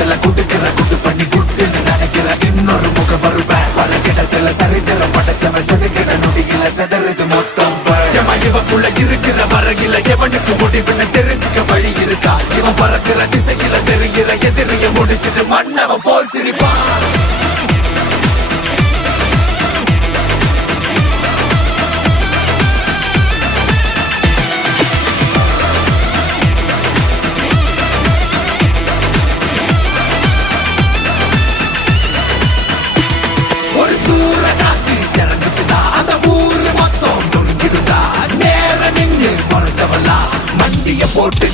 இடத்துல குடுக்கிற குட்டு பண்ணி குட்டுன்னு நினைக்கிற இன்னொரு முகம் வருவேன் பல கிடத்துல சரித்திரம் படைச்சவன் செதுக்கிட நொடியில செதறது மொத்தம் இவக்குள்ள இருக்கிற வரையில எவனுக்கு முடிவுன்னு தெரிஞ்சுக்க வழி இருக்கா இவன் பறக்கிற திசையில தெரிகிற எதிரிய முடிச்சிட்டு மன்னவன் போல் சிரிப்பான் போட்டு